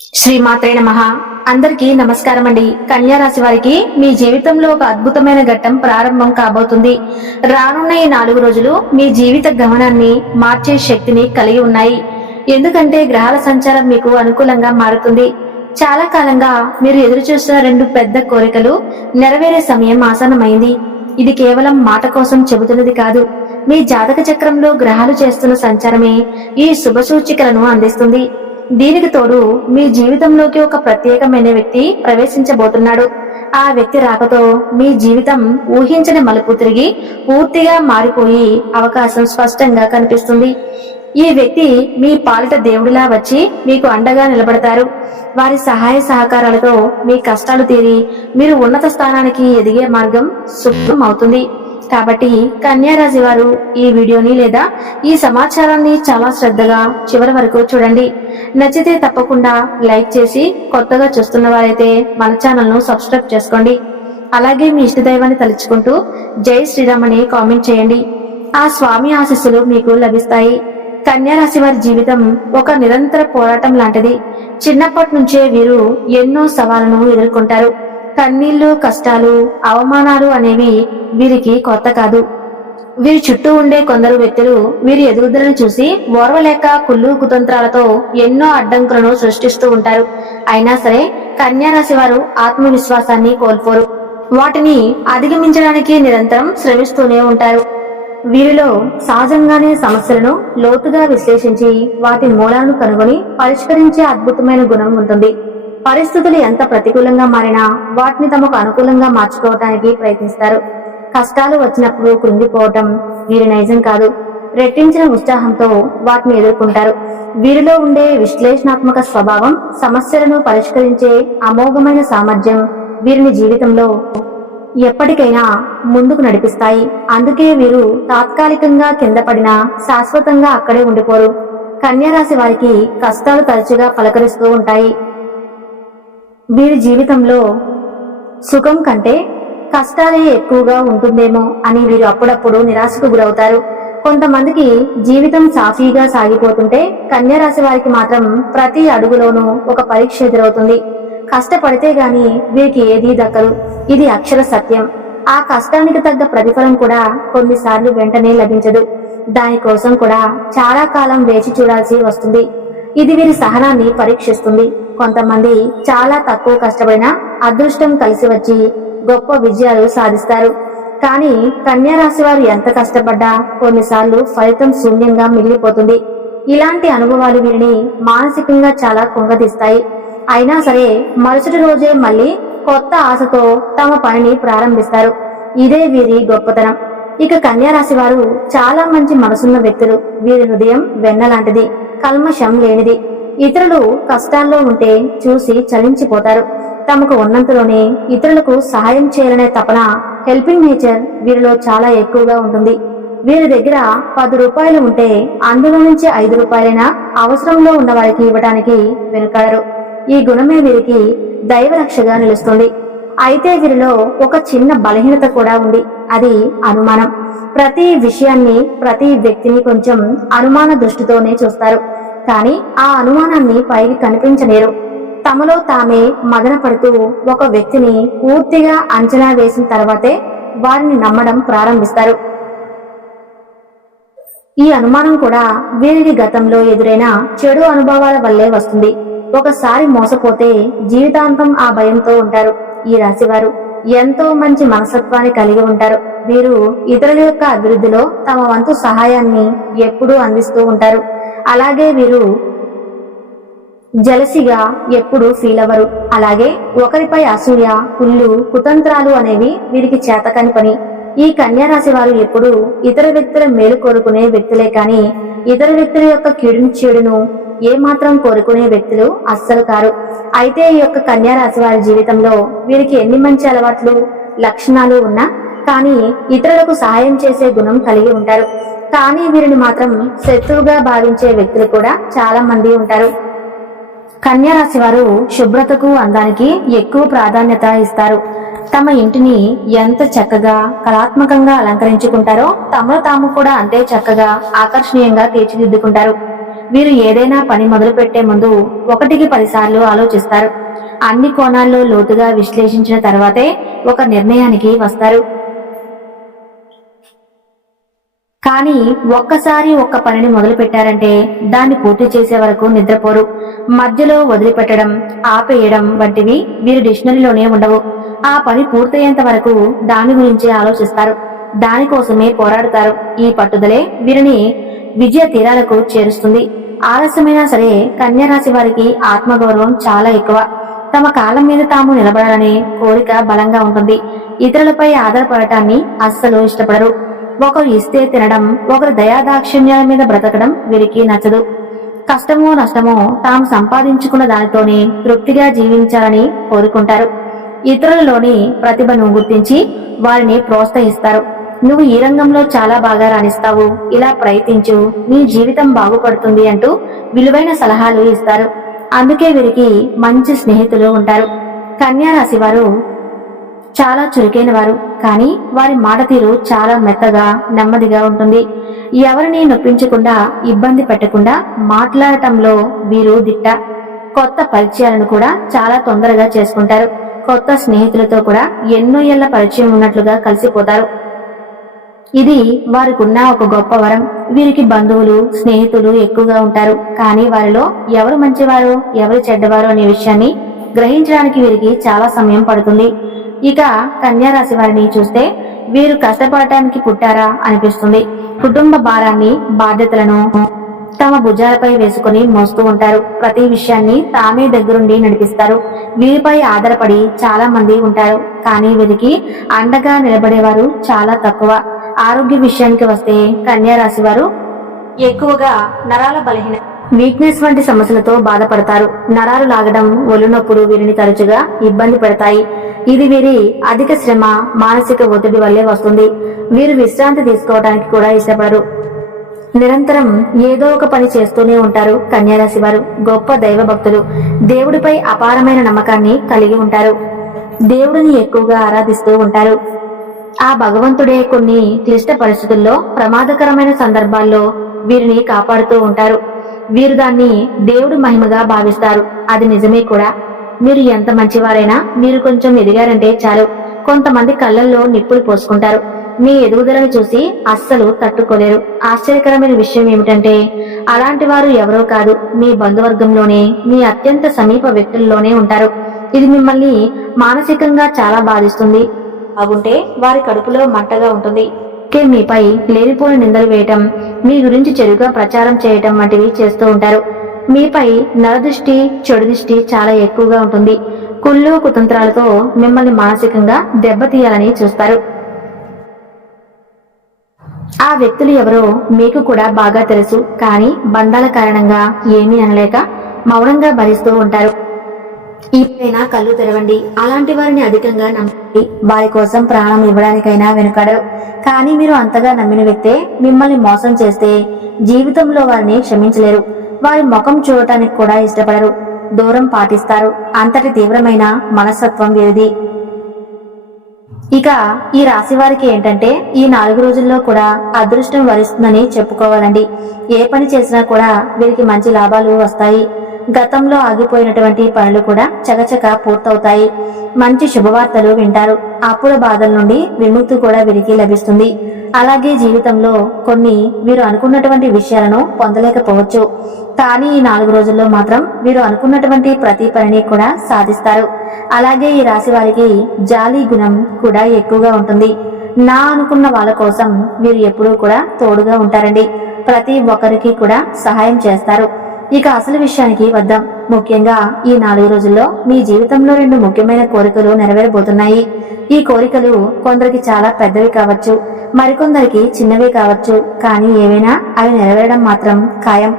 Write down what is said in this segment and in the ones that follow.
శ్రీమాత్రే నమ. అందరికీ నమస్కారం అండి. కన్యా రాశి వారికి మీ జీవితంలో ఒక అద్భుతమైన ఘట్టం ప్రారంభం కాబోతుంది. రానున్న ఈ నాలుగు రోజులు మీ జీవిత గమనాన్ని మార్చే శక్తిని కలిగి ఉన్నాయి. ఎందుకంటే గ్రహాల సంచారం మీకు అనుకూలంగా మారుతుంది. చాలా కాలంగా మీరు ఎదురు చూస్తున్న రెండు పెద్ద కోరికలు నెరవేరే సమయం ఆసనమైంది ఇది కేవలం మాట కోసం చెబుతున్నది కాదు. మీ జాతక చక్రంలో గ్రహాలు చేస్తున్న సంచారమే ఈ శుభ సూచికలను అందిస్తుంది. దీనికి తోడు మీ జీవితంలోకి ఒక ప్రత్యేకమైన వ్యక్తి ప్రవేశించబోతున్నాడు. ఆ వ్యక్తి రాకతో మీ జీవితం ఊహించని మలుపు తిరిగి పూర్తిగా మారిపోయి అవకాశం స్పష్టంగా కనిపిస్తుంది. ఈ వ్యక్తి మీ పాలిట దేవుడిలా వచ్చి మీకు అండగా నిలబడతారు. వారి సహాయ సహకారాలతో మీ కష్టాలు తీరి మీరు ఉన్నత స్థానానికి ఎదిగే మార్గం సుఖం అవుతుంది కాబట్టి కన్యారాశి వారు ఈ వీడియోని లేదా ఈ సమాచారాన్ని చాలా శ్రద్ధగా చివరి వరకు చూడండి. నచ్చితే తప్పకుండా లైక్ చేసి కొత్తగా చూస్తున్న వారైతే మన ఛానల్ను సబ్స్క్రైబ్ చేసుకోండి. అలాగే మీ ఇష్టదైవాన్ని తలుచుకుంటూ జై శ్రీరామ్ అని కామెంట్ చేయండి. ఆ స్వామి ఆశీస్సులు మీకు లభిస్తాయి. కన్యారాశి వారి జీవితం ఒక నిరంతర పోరాటం లాంటిది. చిన్నప్పటి నుంచే వీరు ఎన్నో సవాళ్ళను ఎదుర్కొంటారు. కన్నీళ్ళు కష్టాలు అవమానాలు అనేవి వీరికి కొత్త కాదు. వీరి చుట్టూ ఉండే కొందరు వ్యక్తులు వీరి ఎదుగుదలను చూసి ఓర్వలేక కుళ్ళు కుతంత్రాలతో ఎన్నో అడ్డంకులను సృష్టిస్తూ ఉంటారు. అయినా సరే కన్యారాశి వారు ఆత్మవిశ్వాసాన్ని కోల్పోరు. వాటిని అధిగమించడానికి నిరంతరం శ్రమిస్తూనే ఉంటారు. వీరిలో సహజంగానే సమస్యలను లోతుగా విశ్లేషించి వాటి మూలాలను కనుగొని పరిష్కరించే అద్భుతమైన గుణం ఉంటుంది. పరిస్థితులు ఎంత ప్రతికూలంగా మారినా వాటిని తమకు అనుకూలంగా మార్చుకోవటానికి ప్రయత్నిస్తారు. కష్టాలు వచ్చినప్పుడు కృంగిపోవటం వీరి నైజం కాదు. రెట్టించిన ఉత్సాహంతో వాటిని ఎదుర్కొంటారు. వీరిలో ఉండే విశ్లేషణాత్మక స్వభావం సమస్యలను పరిష్కరించే అమోఘమైన సామర్థ్యం వీరిని జీవితంలో ఎప్పటికైనా ముందుకు నడిపిస్తాయి. అందుకే వీరు తాత్కాలికంగా కింద పడినా శాశ్వతంగా అక్కడే ఉండిపోరు. కన్యరాశి వారికి కష్టాలు తరచుగా పలకరిస్తూ ఉంటాయి. వీరి జీవితంలో సుఖం కంటే కష్టాలే ఎక్కువగా ఉంటుందేమో అని వీరు అప్పుడప్పుడు నిరాశకు గురవుతారు. కొంతమందికి జీవితం సాఫీగా సాగిపోతుంటే కన్యరాశి వారికి మాత్రం ప్రతి అడుగులోనూ ఒక పరీక్ష ఎదురవుతుంది. కష్టపడితే గాని వీరికి ఏదీ దక్కదు. ఇది అక్షర సత్యం. ఆ కష్టానికి తగ్గ ప్రతిఫలం కూడా కొన్నిసార్లు వెంటనే లభించదు. దానికోసం కూడా చాలా కాలం వేచి చూడాల్సి వస్తుంది. ఇది వీరి సహనాన్ని పరీక్షిస్తుంది. కొంతమంది చాలా తక్కువ కష్టపడినా అదృష్టం కలిసి వచ్చి గొప్ప విజయాలు సాధిస్తారు. కానీ కన్యారాశి వారు ఎంత కష్టపడ్డా కొన్నిసార్లు ఫలితం శూన్యంగా మిగిలిపోతుంది. ఇలాంటి అనుభవాలు వీరిని మానసికంగా చాలా కుంగదీస్తాయి అయినా సరే మరుసటి రోజే మళ్ళీ కొత్త ఆశతో తమ పనిని ప్రారంభిస్తారు. ఇదే వీరి గొప్పతనం. ఇక కన్యా రాశి వారు చాలా మంచి మనసున్న వ్యక్తులు. వీరి హృదయం వెన్న లాంటిది కల్మషం లేనిది. ఇతరులు కష్టాల్లో ఉంటే చూసి చలించిపోతారు. తమకు ఉన్నంతలోనే ఇతరులకు సహాయం చేయాలనే తపన హెల్పింగ్ నేచర్ వీరిలో చాలా ఎక్కువగా ఉంటుంది. వీరి దగ్గర పది రూపాయలు ఉంటే అందులో నుంచి ఐదు రూపాయలైనా అవసరంలో ఉన్న వారికి ఇవ్వడానికి వెనుకాడరు. ఈ గుణమే వీరికి దైవరక్షగా నిలుస్తుంది. అయితే వీరిలో ఒక చిన్న బలహీనత కూడా ఉంది. అది అనుమానం. ప్రతి విషయాన్ని ప్రతి వ్యక్తిని కొంచెం అనుమాన దృష్టితోనే చూస్తారు. కానీ ఆ అనుమానాన్ని పైకి కనిపించలేరు. తమలో తామే మదన పడుతూ ఒక వ్యక్తిని పూర్తిగా అంచనా వేసిన తర్వాతే వారిని నమ్మడం ప్రారంభిస్తారు. ఈ అనుమానం కూడా వీరికి గతంలో ఎదురైన చెడు అనుభవాల వల్లే వస్తుంది. ఒకసారి మోసపోతే జీవితాంతం ఆ భయంతో ఉంటారు. ఈ రాశివారు ఎంతో మంచి మనసత్వాన్ని కలిగి ఉంటారు. వీరు ఇతరుల యొక్క అభివృద్ధిలో తమ వంతు సహాయాన్ని ఎప్పుడూ అందిస్తూ ఉంటారు. అలాగే వీరు జలసిగా ఎప్పుడు ఫీల్ అవ్వరు. అలాగే ఒకరిపై అసూయ కుళ్ళు కుతంత్రాలు అనేవి వీరికి చేతకని పని. ఈ కన్యా రాశి వారు ఎప్పుడు ఇతర వ్యక్తుల మేలు కోరుకునే వ్యక్తులే కానీ ఇతర వ్యక్తుల యొక్క కీడును చెడును ఏమాత్రం కోరుకునే వ్యక్తులు అస్సలు కారు. అయితే ఈ యొక్క కన్యా రాశి వారి జీవితంలో వీరికి ఎన్ని మంచి అలవాట్లు లక్షణాలు ఉన్నా కానీ ఇతరులకు సహాయం చేసే గుణం కలిగి ఉంటారు. కానీ వీరిని మాత్రం శత్రువుగా భావించే వ్యక్తులు కూడా చాలా మంది ఉంటారు. కన్యా రాశి వారు శుభ్రతకు అందానికి ఎక్కువ ప్రాధాన్యత ఇస్తారు. తమ ఇంటిని ఎంత చక్కగా కళాత్మకంగా అలంకరించుకుంటారో తమను తాము కూడా అంతే చక్కగా ఆకర్షణీయంగా తీర్చిదిద్దుకుంటారు. వీరు ఏదైనా పని మొదలు పెట్టే ముందు ఒకటికి పదిసార్లు ఆలోచిస్తారు. అన్ని కోణాల్లో లోతుగా విశ్లేషించిన తర్వాతే ఒక నిర్ణయానికి వస్తారు. కానీ ఒక్కసారి ఒక్క పనిని మొదలు పెట్టారంటే దాన్ని పూర్తి చేసే వరకు నిద్రపోరు. మధ్యలో వదిలిపెట్టడం ఆపేయడం వంటివి వీరి డిక్షనరీలోనే ఉండవు. ఆ పని పూర్తయ్యేంత వరకు దాని గురించి ఆలోచిస్తారు. దానికోసమే పోరాడతారు. ఈ పట్టుదలే వీరిని విజయ తీరాలకు చేరుస్తుంది. ఆలస్యమైనా సరే కన్యా రాశి వారికి ఆత్మగౌరవం చాలా ఎక్కువ. తమ కాలం మీద తాము నిలబడాలనే కోరిక బలంగా ఉంటుంది. ఇతరులపై ఆధారపడటాన్ని అస్సలు ఇష్టపడరు. ఒకరు ఇస్తే తినడం ఒకరు దయాదాక్షిణ్యాల మీద బ్రతకడం వీరికి నచ్చదు. కష్టమో నష్టమో తాము సంపాదించుకున్న దానితోనే తృప్తిగా జీవించాలని కోరుకుంటారు. ఇతరులలోని ప్రతిభను గుర్తించి వారిని ప్రోత్సహిస్తారు. నువ్వు ఈ రంగంలో చాలా బాగా రాణిస్తావు. ఇలా ప్రయత్నించు. నీ జీవితం బాగుపడుతుంది అంటూ విలువైన సలహాలు ఇస్తారు. అందుకే వీరికి మంచి స్నేహితులు ఉంటారు. కన్యారాశి వారు చాలా చురుకైన వారు. కానీ వారి మాట తీరు చాలా మెత్తగా నెమ్మదిగా ఉంటుంది. ఎవరిని నొప్పించకుండా ఇబ్బంది పెట్టకుండా మాట్లాడటంలో వీరు దిట్ట. కొత్త పరిచయాలను కూడా చాలా తొందరగా చేసుకుంటారు. కొత్త స్నేహితులతో కూడా ఎన్నో ఏళ్ళ పరిచయం ఉన్నట్లుగా కలిసిపోతారు. ఇది వారికున్న ఒక గొప్ప వరం. వీరికి బంధువులు స్నేహితులు ఎక్కువగా ఉంటారు. కానీ వారిలో ఎవరు మంచివారు ఎవరు చెడ్డవారు అనే విషయాన్ని గ్రహించడానికి వీరికి చాలా సమయం పడుతుంది. ఇక కన్యా రాశి వారిని చూస్తే వీరు కష్టపడటానికి పుట్టారా అనిపిస్తుంది. కుటుంబ భారాన్ని బాధ్యతలను తమ భుజాలపై వేసుకుని మోస్తూ ఉంటారు. ప్రతి విషయాన్ని తామే దగ్గరుండి నడిపిస్తారు. వీరిపై ఆధారపడి చాలా మంది ఉంటారు. కానీ వీరికి అండగా నిలబడేవారు చాలా తక్కువ. ఆరోగ్య విషయానికి వస్తే కన్యా రాశి వారు ఎక్కువగా నరాల బలహీన వీక్నెస్ వంటి సమస్యలతో బాధపడతారు. నరాలు లాగడం ఒళ్ళు వీరిని తరచుగా ఇబ్బంది పెడతాయి. ఇది వీరి అధిక శ్రమ మానసిక ఒత్తిడి వల్లే వస్తుంది. వీరు విశ్రాంతి తీసుకోవడానికి కూడా ఇష్టపడరు. నిరంతరం ఏదో ఒక పని చేస్తూనే ఉంటారు కన్యారాశి వారు. గొప్ప దైవ భక్తులు. దేవుడిపై అపారమైన నమ్మకాన్ని కలిగి ఉంటారు. దేవుడిని ఎక్కువగా ఆరాధిస్తూ ఉంటారు. ఆ భగవంతుడే కొన్ని క్లిష్ట పరిస్థితుల్లో ప్రమాదకరమైన సందర్భాల్లో వీరిని కాపాడుతూ ఉంటారు. వీరు దాన్ని దేవుడి మహిమగా భావిస్తారు. అది నిజమే కూడా. మీరు ఎంత మంచివారైనా మీరు కొంచెం ఎదిగారంటే చాలు. కొంతమంది కళ్ళల్లో నిప్పులు పోసుకుంటారు. మీ ఎదుగుదలను చూసి అస్సలు తట్టుకోలేరు. ఆశ్చర్యకరమైన విషయం ఏమిటంటే అలాంటి వారు ఎవరో కాదు. మీ బంధువర్గంలోనే మీ అత్యంత సమీప వ్యక్తుల్లోనే ఉంటారు. ఇది మిమ్మల్ని మానసికంగా చాలా బాధిస్తుంది. బాగుంటే వారి కడుపులో మంటగా ఉంటుంది. కే మీపై లేనిపోని నిందలు వేయటం మీ గురించి చెడుగా ప్రచారం చేయటం వంటివి చేస్తూ ఉంటారు. మీపై నరదృష్టి చెడు దృష్టి చాలా ఎక్కువగా ఉంటుంది. కుళ్ళు కుతంత్రాలతో మిమ్మల్ని మానసికంగా దెబ్బతీయాలని చూస్తారు. ఆ వ్యక్తులు ఎవరో మీకు కూడా బాగా తెలుసు కానీ బంధాల కారణంగా ఏమీ అనలేక మౌనంగా భరిస్తూ ఉంటారు. ఇప్పుడైనా కళ్ళు తెరవండి. అలాంటి వారిని అధికంగా నమ్మండి. వారి కోసం ప్రాణం ఇవ్వడానికైనా వెనుకడరు. కానీ మీరు అంతగా నమ్మిన వ్యక్తే మిమ్మల్ని మోసం చేస్తే జీవితంలో వారిని క్షమించలేరు. వారి ముఖం చూడటానికి కూడా ఇష్టపడరు. దూరం పాటిస్తారు. అంతటి తీవ్రమైన మనస్తత్వం వీరిది. ఇక ఈ రాశి వారికి ఏంటంటే ఈ నాలుగు రోజుల్లో కూడా అదృష్టం వరిస్తుందని చెప్పుకోవాలండి. ఏ పని చేసినా కూడా వీరికి మంచి లాభాలు వస్తాయి. గతంలో ఆగిపోయినటువంటి పనులు కూడా చకచక పూర్తవుతాయి. మంచి శుభవార్తలు వింటారు. అప్పుల బాధల నుండి విముక్తి కూడా వీరికి లభిస్తుంది. అలాగే జీవితంలో కొన్ని వీరు అనుకున్నటువంటి విషయాలను పొందలేకపోవచ్చు. కానీ ఈ నాలుగు రోజుల్లో మాత్రం వీరు అనుకున్నటువంటి ప్రతి పనిని కూడా సాధిస్తారు. అలాగే ఈ రాశి వారికి జాలి గుణం కూడా ఎక్కువగా ఉంటుంది. నా అనుకున్న వాళ్ళ కోసం వీరు ఎప్పుడూ కూడా తోడుగా ఉంటారండి. ప్రతి ఒక్కరికి కూడా సహాయం చేస్తారు. ఇక అసలు విషయానికి వద్దాం. ముఖ్యంగా ఈ నాలుగు రోజుల్లో మీ జీవితంలో రెండు ముఖ్యమైన కోరికలు నెరవేరబోతున్నాయి. ఈ కోరికలు కొందరికి చాలా పెద్దవి కావచ్చు మరికొందరికి చిన్నవి కావచ్చు కానీ ఏవైనా అవి నెరవేరడం మాత్రం ఖాయం.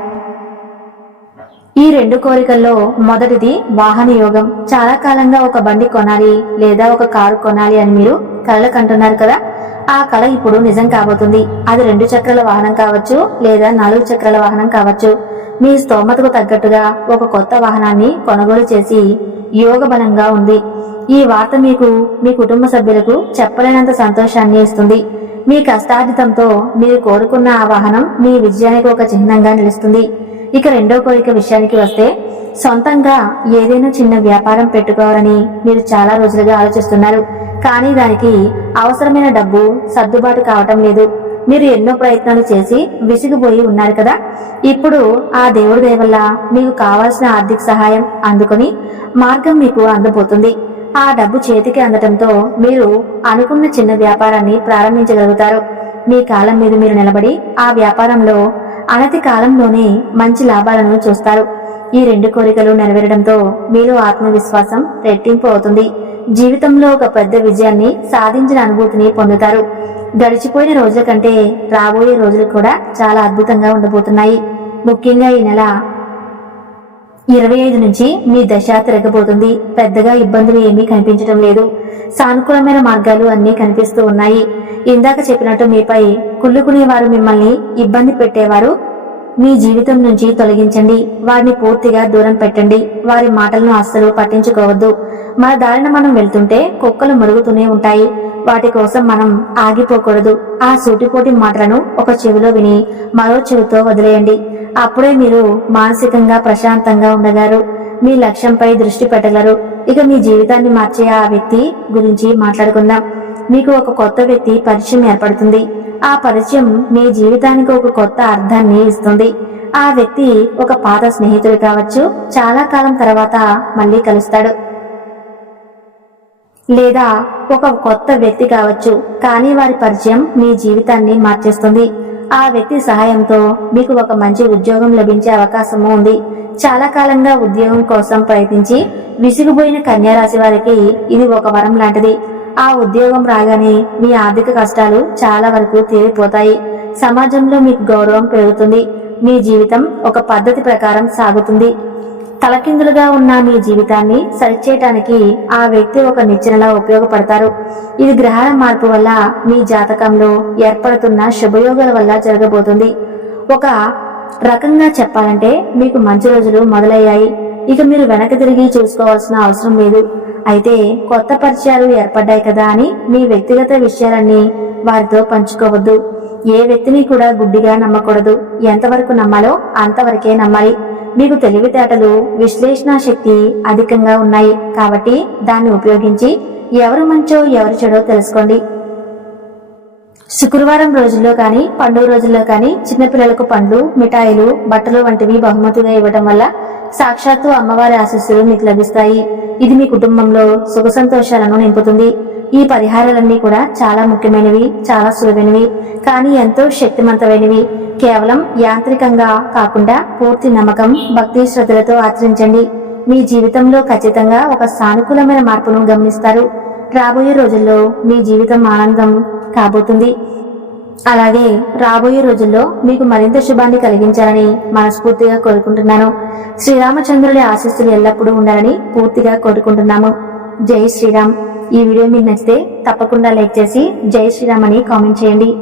ఈ రెండు కోరికల్లో మొదటిది వాహన యోగం. చాలా కాలంగా ఒక బండి కొనాలి లేదా ఒక కారు కొనాలి అని మీరు కలలు కంటున్నారు కదా? ఆ కళ ఇప్పుడు నిజం కాబోతుంది. అది రెండు చక్రాల వాహనం కావచ్చు లేదా నాలుగు చక్రాల వాహనం కావచ్చు. మీ స్తోమతకు తగ్గట్టుగా ఒక కొత్త వాహనాన్ని కొనుగోలు చేసి యోగ బలంగా ఉంది. ఈ వార్త మీకు మీ కుటుంబ సభ్యులకు చెప్పలేనంత సంతోషాన్ని ఇస్తుంది. మీ కష్టార్జితంతో మీరు కోరుకున్న ఆ వాహనం మీ విజయానికి ఒక చిహ్నంగా నిలుస్తుంది. ఇక రెండో కోరిక విషయానికి వస్తే సొంతంగా ఏదైనా చిన్న వ్యాపారం పెట్టుకోవాలని మీరు చాలా రోజులుగా ఆలోచిస్తున్నారు. కానీ దానికి అవసరమైన డబ్బు సర్దుబాటు కావటం లేదు. మీరు ఎన్నో ప్రయత్నాలు చేసి విసిగిపోయి ఉన్నారు కదా? ఇప్పుడు ఆ దేవుడి దయవల్ల మీకు కావాల్సిన ఆర్థిక సహాయం అందుకొని మార్గం మీకు అందబోతుంది. ఆ డబ్బు చేతికి అందటంతో మీరు అనుకున్న చిన్న వ్యాపారాన్ని ప్రారంభించగలుగుతారు. మీ కాలం మీద మీరు నిలబడి ఆ వ్యాపారంలో అనతి కాలంలోనే మంచి లాభాలను చూస్తారు. ఈ రెండు కోరికలు నెరవేరడంతో మీలో ఆత్మవిశ్వాసం రెట్టింపు అవుతుంది. జీవితంలో ఒక పెద్ద విజయాన్ని సాధించిన అనుభూతిని పొందుతారు. గడిచిపోయిన రోజుల కంటే రాబోయే రోజులు కూడా చాలా అద్భుతంగా ఉండబోతున్నాయి. ముఖ్యంగా ఈ నెల ఇరవై ఐదు నుంచి మీ దశ తిరగబోతుంది. పెద్దగా ఇబ్బందులు ఏమీ కనిపించడం లేదు. సానుకూలమైన మార్గాలు అన్నీ కనిపిస్తూ ఉన్నాయి. ఇందాక చెప్పినట్టు మీపై కుళ్ళుకునేవారు మిమ్మల్ని ఇబ్బంది పెట్టేవారు మీ జీవితం నుంచి తొలగించండి. వారిని పూర్తిగా దూరం పెట్టండి. వారి మాటలను అస్సలు పట్టించుకోవద్దు. మన దారిన మనం వెళ్తుంటే కుక్కలు మరుగుతూనే ఉంటాయి. వాటి కోసం మనం ఆగిపోకూడదు. ఆ సూటిపోటి మాటలను ఒక చెవిలో విని మరో చెవితో వదిలేయండి. అప్పుడే మీరు మానసికంగా ప్రశాంతంగా ఉండగారు మీ లక్ష్యంపై దృష్టి పెట్టగలరు. ఇక మీ జీవితాన్ని మార్చే ఆ వ్యక్తి గురించి మాట్లాడుకుందాం. మీకు ఒక కొత్త వ్యక్తి పరిచయం ఏర్పడుతుంది. ఆ పరిచయం మీ జీవితానికి ఒక కొత్త అర్థాన్ని ఇస్తుంది. ఆ వ్యక్తి ఒక పాత స్నేహితుడు కావచ్చు. చాలా కాలం తర్వాత మళ్ళీ కలుస్తాడు. లేదా ఒక కొత్త వ్యక్తి కావచ్చు. కానీ వారి పరిచయం మీ జీవితాన్ని మార్చేస్తుంది. ఆ వ్యక్తి సహాయంతో మీకు ఒక మంచి ఉద్యోగం లభించే అవకాశము ఉంది. చాలా కాలంగా ఉద్యోగం కోసం ప్రయత్నించి విసిగిపోయిన కన్యారాశి వారికి ఇది ఒక వరం లాంటిది. ఆ ఉద్యోగం రాగానే మీ ఆర్థిక కష్టాలు చాలా వరకు తీరిపోతాయి. సమాజంలో మీకు గౌరవం పెరుగుతుంది. మీ జీవితం ఒక పద్ధతి ప్రకారం సాగుతుంది. తలకిందులుగా ఉన్న మీ జీవితాన్ని సరిచేయటానికి ఆ వ్యక్తి ఒక నిచ్చెనలా ఉపయోగపడతారు. ఇది గ్రహాల మార్పు వల్ల మీ జాతకంలో ఏర్పడుతున్న శుభయోగాల వల్ల జరగబోతుంది. ఒక రకంగా చెప్పాలంటే మీకు మంచి రోజులు మొదలయ్యాయి. ఇక మీరు వెనక తిరిగి చూసుకోవాల్సిన అవసరం లేదు. అయితే కొత్త పరిచయాలు ఏర్పడ్డాయి కదా అని మీ వ్యక్తిగత విషయాలన్నీ వారితో పంచుకోవద్దు. ఏ వ్యక్తిని కూడా గుడ్డిగా నమ్మకూడదు. ఎంతవరకు నమ్మాలో అంతవరకే నమ్మాలి. మీకు తెలివితేటలు విశ్లేషణ శక్తి అధికంగా ఉన్నాయి కాబట్టి దాన్ని ఉపయోగించి ఎవరు మంచో ఎవరు చెడో తెలుసుకోండి. శుక్రవారం రోజుల్లో కానీ పండుగ రోజుల్లో కానీ చిన్నపిల్లలకు పండ్లు మిఠాయిలు బట్టలు వంటివి బహుమతిగా ఇవ్వడం వల్ల సాక్షాత్తు అమ్మవారి ఆశీస్సులు మీకు లభిస్తాయి. ఇది మీ కుటుంబంలో సుఖ సంతోషాలను నింపుతుంది. ఈ పరిహారాలన్నీ కూడా చాలా ముఖ్యమైనవి చాలా సులువైనవి కానీ ఎంతో శక్తివంతమైనవి కేవలం యాంత్రికంగా కాకుండా పూర్తి నమ్మకం భక్తి శ్రద్ధలతో ఆచరించండి. మీ జీవితంలో ఖచ్చితంగా ఒక సానుకూలమైన మార్పును గమనిస్తారు. రాబోయే రోజుల్లో మీ జీవితం ఆనందం కాబోతుంది. అలాగే రాబోయే రోజుల్లో మీకు మరింత శుభాన్ని కలిగించాలని మనస్ఫూర్తిగా కోరుకుంటున్నాను. శ్రీరామచంద్రుడి ఆశీస్సులు ఎల్లప్పుడూ ఉండాలని పూర్తిగా కోరుకుంటున్నాము. జై శ్రీరామ్. ఈ వీడియో మీకు నచ్చితే తప్పకుండా లైక్ చేసి జై శ్రీరామ్ అని కామెంట్ చేయండి.